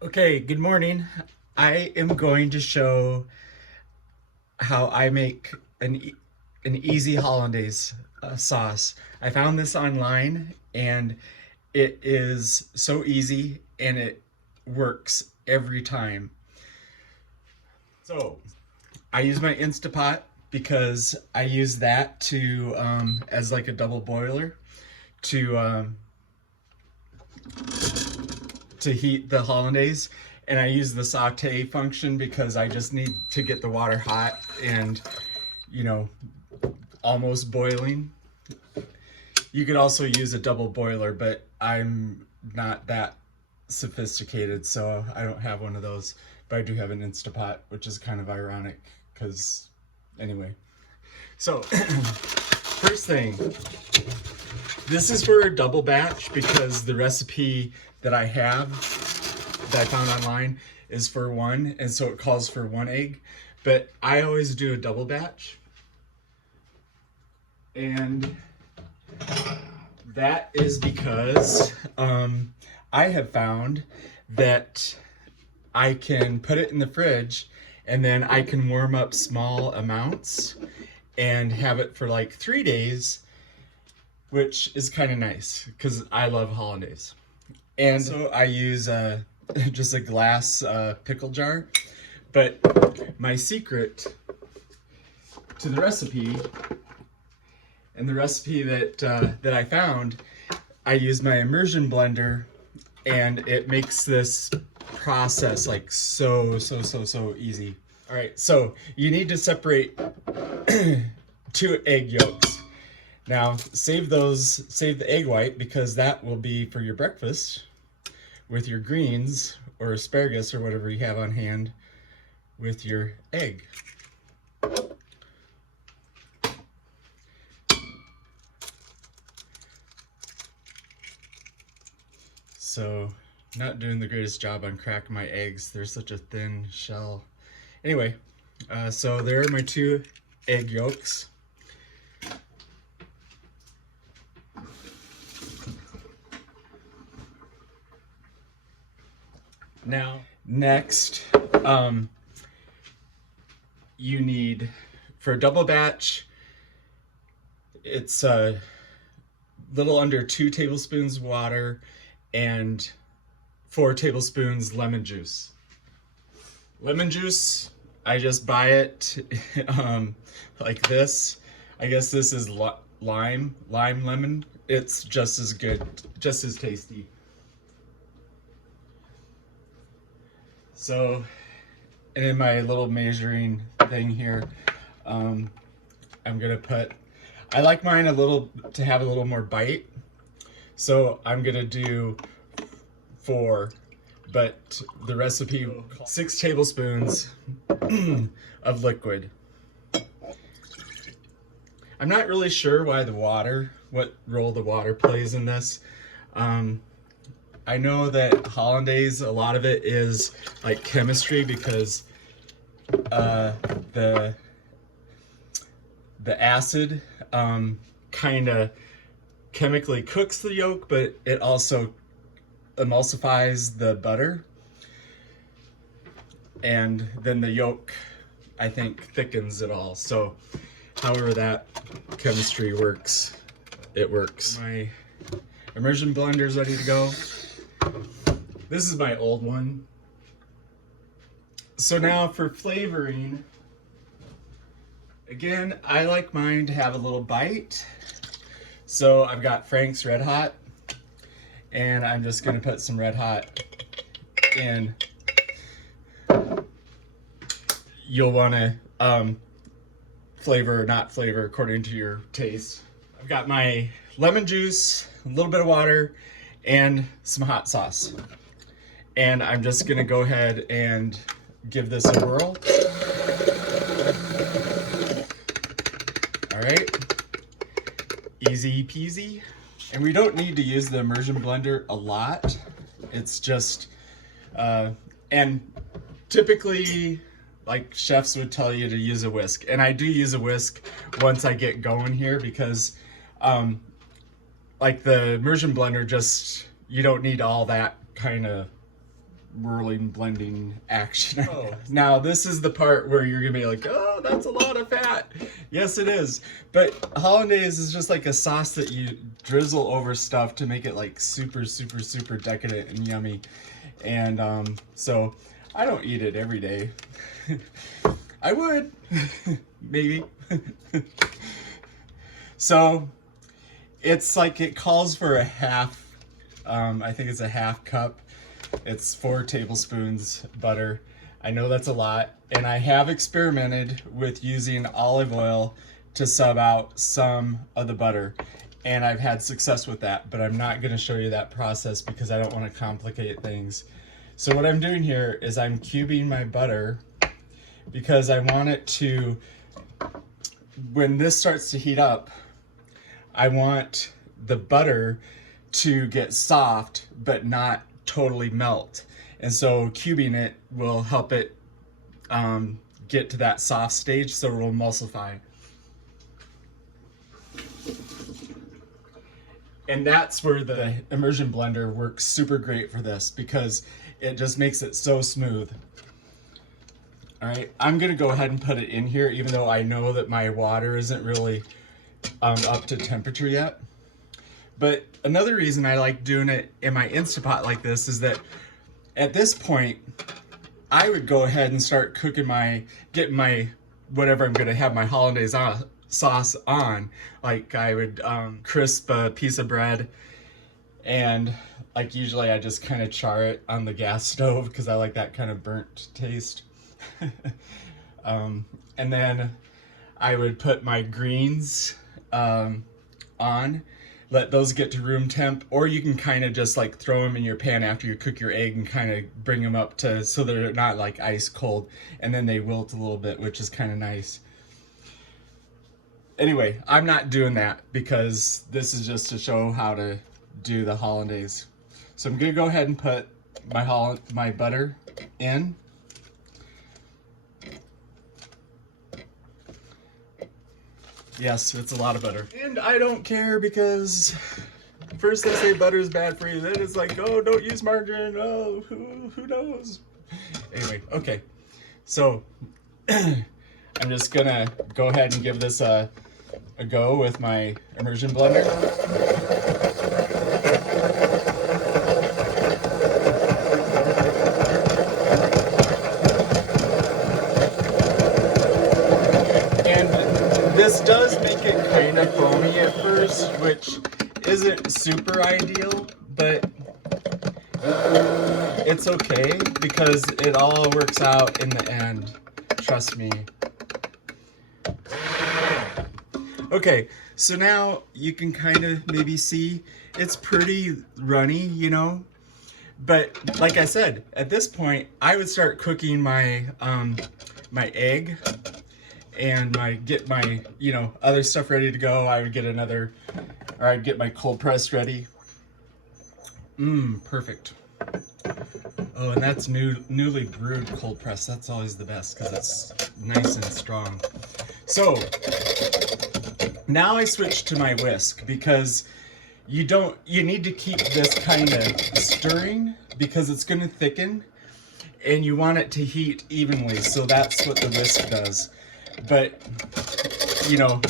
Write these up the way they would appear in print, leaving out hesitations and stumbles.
Okay, good morning. I am going to show how I make an easy hollandaise sauce. I found this online and it is so easy and it works every time. So I use my Instapot because I use that to as like a double boiler to to heat the hollandaise, and I use the saute function because I just need to get the water hot and, you know, almost boiling. You could also use a double boiler, but I'm not that sophisticated, so I don't have one of those. But I do have an Instapot, which is kind of ironic because, anyway. So, first thing, this is for a double batch because the recipe that I have that I found online is for one, and so it calls for 1 egg. But I always do a double batch. And that is because I have found that I can put it in the fridge and then I can warm up small amounts and have it for like 3 days, which is kind of nice because I love hollandaise. And so I use just a glass pickle jar. But my secret to the recipe, and the recipe that I found, I use my immersion blender, and it makes this process like so easy. All right, so you need to separate 2 egg yolks. Now save the egg white because that will be for your breakfast with your greens or asparagus or whatever you have on hand with your egg. So, not doing the greatest job on cracking my eggs. They're such a thin shell. Anyway, so there are my 2 egg yolks. Now, next, you need, for a double batch, it's a little under 2 tablespoons water and 4 tablespoons lemon juice. Lemon juice, I just buy it like this. I guess this is lime lemon. It's just as good, just as tasty. So, and in my little measuring thing here, I'm gonna put, I like mine to have a little more bite. So I'm gonna do 4, but the recipe, 6 tablespoons of liquid. I'm not really sure why what role the water plays in this. I know that hollandaise, a lot of it is like chemistry because the acid kind of chemically cooks the yolk, but it also emulsifies the butter, and then the yolk, I think, thickens it all. So however that chemistry works, it works. My immersion blender's ready to go. This is my old one. So now for flavoring, again, I like mine to have a little bite. So I've got Frank's Red Hot, and I'm just gonna put some Red Hot in. You'll wanna flavor or not flavor according to your taste. I've got my lemon juice, a little bit of water, and some hot sauce. And I'm just gonna go ahead and give this a whirl. All right, easy peasy. And we don't need to use the immersion blender a lot. It's just, and typically, like chefs would tell you to use a whisk. And I do use a whisk once I get going here because like the immersion blender, just, you don't need all that kind of whirling, blending action. Oh. Now this is the part where you're gonna be like, oh, that's a lot of fat. Yes, it is. But hollandaise is just like a sauce that you drizzle over stuff to make it like super, super, super decadent and yummy. And so I don't eat it every day. I would, maybe. So it's like, it calls for a half, I think it's a half cup. It's 4 tablespoons butter. I know that's a lot, and I have experimented with using olive oil to sub out some of the butter, and I've had success with that, but I'm not going to show you that process because I don't want to complicate things. So what I'm doing here is I'm cubing my butter because I want it to, when this starts to heat up, I want the butter to get soft but not totally melt. And so cubing it will help it get to that soft stage, so it will emulsify. And that's where the immersion blender works super great for this, because it just makes it so smooth. All right, I'm gonna go ahead and put it in here, even though I know that my water isn't really up to temperature yet. But another reason I like doing it in my Instapot like this is that at this point, I would go ahead and start cooking getting my, whatever I'm gonna have my hollandaise sauce on. Like I would crisp a piece of bread, and like usually I just kind of char it on the gas stove because I like that kind of burnt taste. And then I would put my greens on, let those get to room temp, or you can kind of just like throw them in your pan after you cook your egg and kind of bring them up to, so they're not like ice cold, and then they wilt a little bit, which is kind of nice. Anyway, I'm not doing that because this is just to show how to do the hollandaise. So I'm gonna go ahead and put my butter in. Yes, it's a lot of butter. And I don't care, because first they say butter is bad for you, then it's like, oh, don't use margarine, oh, who knows? Anyway, okay. So I'm just gonna go ahead and give this a go with my immersion blender. This does make it kind of foamy at first, which isn't super ideal, but it's okay because it all works out in the end. Trust me. Okay, so now you can kind of maybe see it's pretty runny, you know? But like I said, at this point, I would start cooking my my egg, and get my, you know, other stuff ready to go. I would get I'd get my cold press ready. Perfect. Oh, and that's newly brewed cold press. That's always the best because it's nice and strong. So now I switch to my whisk, because you need to keep this kind of stirring because it's going to thicken, and you want it to heat evenly. So that's what the whisk does. But, you know,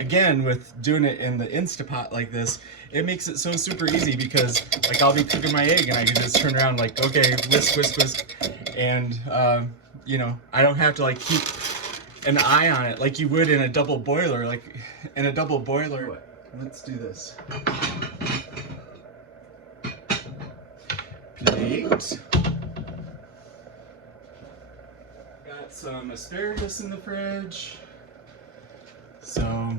again, with doing it in the Instapot like this, it makes it so super easy, because like I'll be cooking my egg and I can just turn around like, okay, whisk, whisk, whisk. And, you know, I don't have to like keep an eye on it like you would in a double boiler. Like in a double boiler, let's do this. Plate. Some asparagus in the fridge. So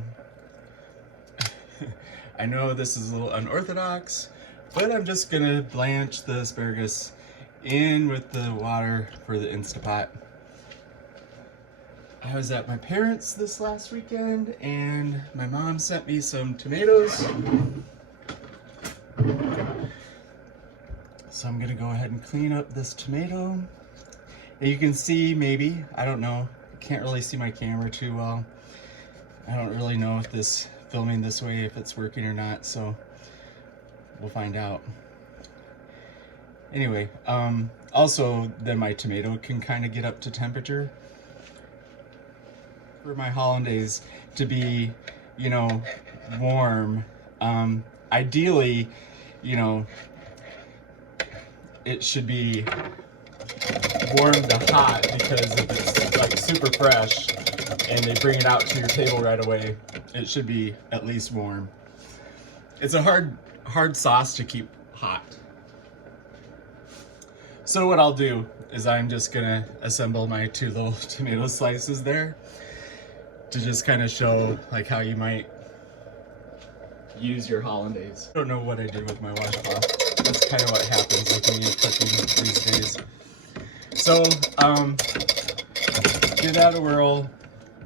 I know this is a little unorthodox, but I'm just gonna blanch the asparagus in with the water for the Instapot. I was at my parents' this last weekend, and my mom sent me some tomatoes. So I'm gonna go ahead and clean up this tomato. You can see, maybe, I don't know, I can't really see my camera too well. I don't really know if this filming this way, if it's working or not, so we'll find out. Anyway, also then my tomato can kind of get up to temperature. For my hollandaise to be, you know, warm, ideally, you know, it should be warm to hot, because if it's like super fresh and they bring it out to your table right away, it should be at least warm. It's a hard sauce to keep hot. So what I'll do is I'm just gonna assemble my 2 little tomato slices there to just kind of show like how you might use your hollandaise. I don't know what I did with my washcloth. That's kind of what happens with me cooking these days. So, give that a whirl.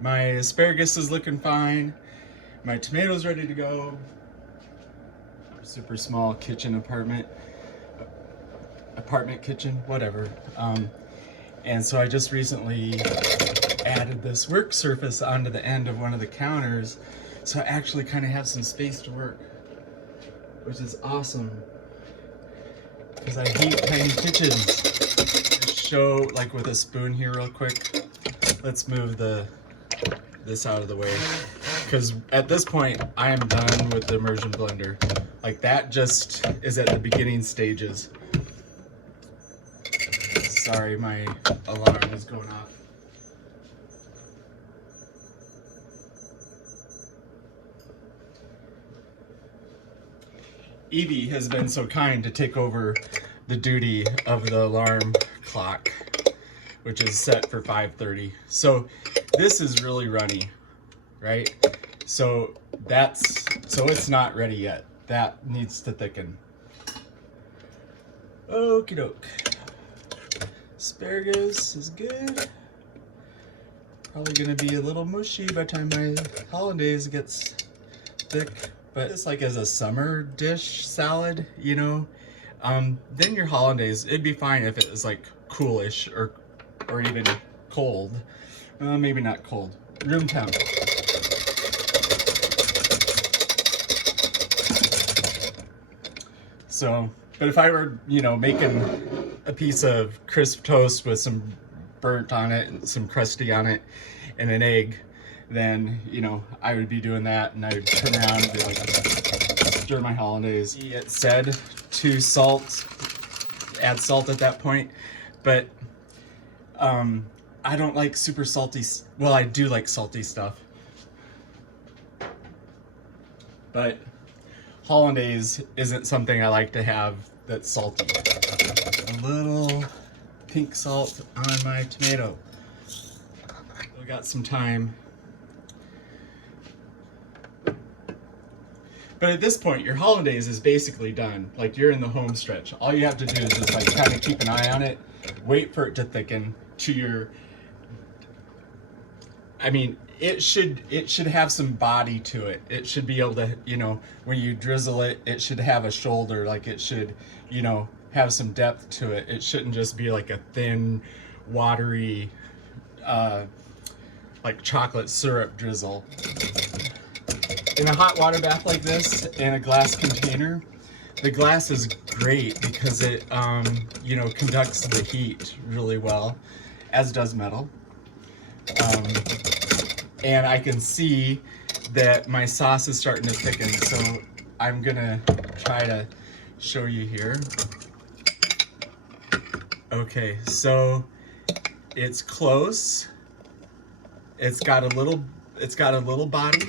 My asparagus is looking fine. My tomatoes ready to go. Super small kitchen apartment kitchen, whatever. And so I just recently added this work surface onto the end of one of the counters, so I actually kind of have some space to work, which is awesome, because I hate tiny kitchens. Just show like with a spoon here real quick. Let's move this out of the way, because at this point I am done with the immersion blender. Like that just is at the beginning stages. Sorry, my alarm is going off. Evie has been so kind to take over the duty of the alarm clock, which is set for 5:30. So this is really runny, right? So it's not ready yet. That needs to thicken. Okie doke. Asparagus is good. Probably gonna be a little mushy by the time my hollandaise gets thick, but it's like as a summer dish salad, you know. Then your hollandaise, it'd be fine if it was like coolish or even cold. Maybe not cold, room temp. So, but if I were, you know, making a piece of crisp toast with some burnt on it and some crusty on it and an egg, then, you know, I would be doing that, and I would turn around and be like, stir my hollandaise. It said to add salt at that point, but I don't like super salty. Well, I do like salty stuff, but hollandaise isn't something I like to have that's salty. A little pink salt on my tomato. We got some time. But at this point, your hollandaise is basically done. Like, you're in the home stretch. All you have to do is just like kind of keep an eye on it, wait for it to thicken to your, I mean, it should have some body to it. It should be able to, you know, when you drizzle it, it should have a shoulder. Like, it should, you know, have some depth to it. It shouldn't just be like a thin, watery, like chocolate syrup drizzle. In a hot water bath like this, in a glass container, the glass is great because it, you know, conducts the heat really well, as does metal. And I can see that my sauce is starting to thicken, so I'm gonna try to show you here. Okay, so it's close. It's got a little body.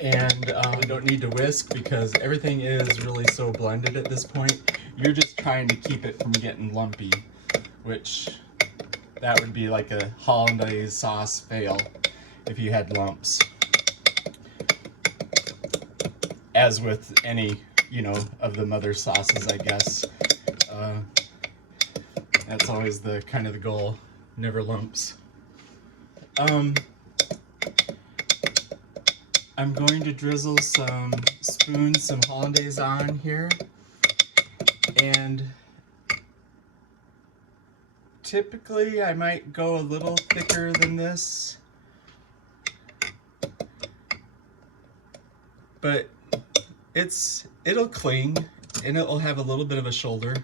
And you don't need to whisk because everything is really so blended at this point. You're just trying to keep it from getting lumpy, which that would be like a hollandaise sauce fail if you had lumps. As with any, you know, of the mother sauces, I guess. That's always the kind of the goal, never lumps. I'm going to drizzle some hollandaise on here, and typically I might go a little thicker than this, but it'll cling and it'll have a little bit of a shoulder.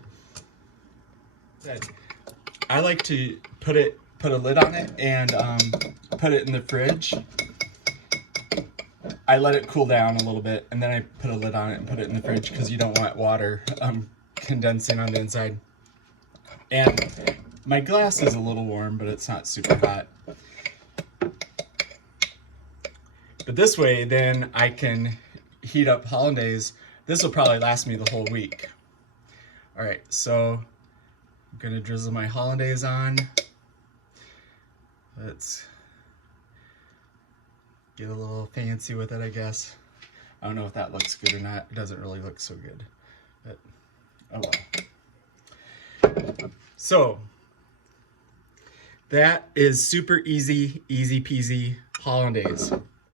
I like to put a lid on it and put it in the fridge. I let it cool down a little bit, and then I put a lid on it and put it in the fridge because you don't want water condensing on the inside. And my glass is a little warm, but it's not super hot. But this way, then I can heat up hollandaise. This will probably last me the whole week. All right, so I'm gonna drizzle my hollandaise on. Let's get a little fancy with it, I guess. I don't know if that looks good or not. It doesn't really look so good, but oh well. So that is super easy, easy peasy hollandaise.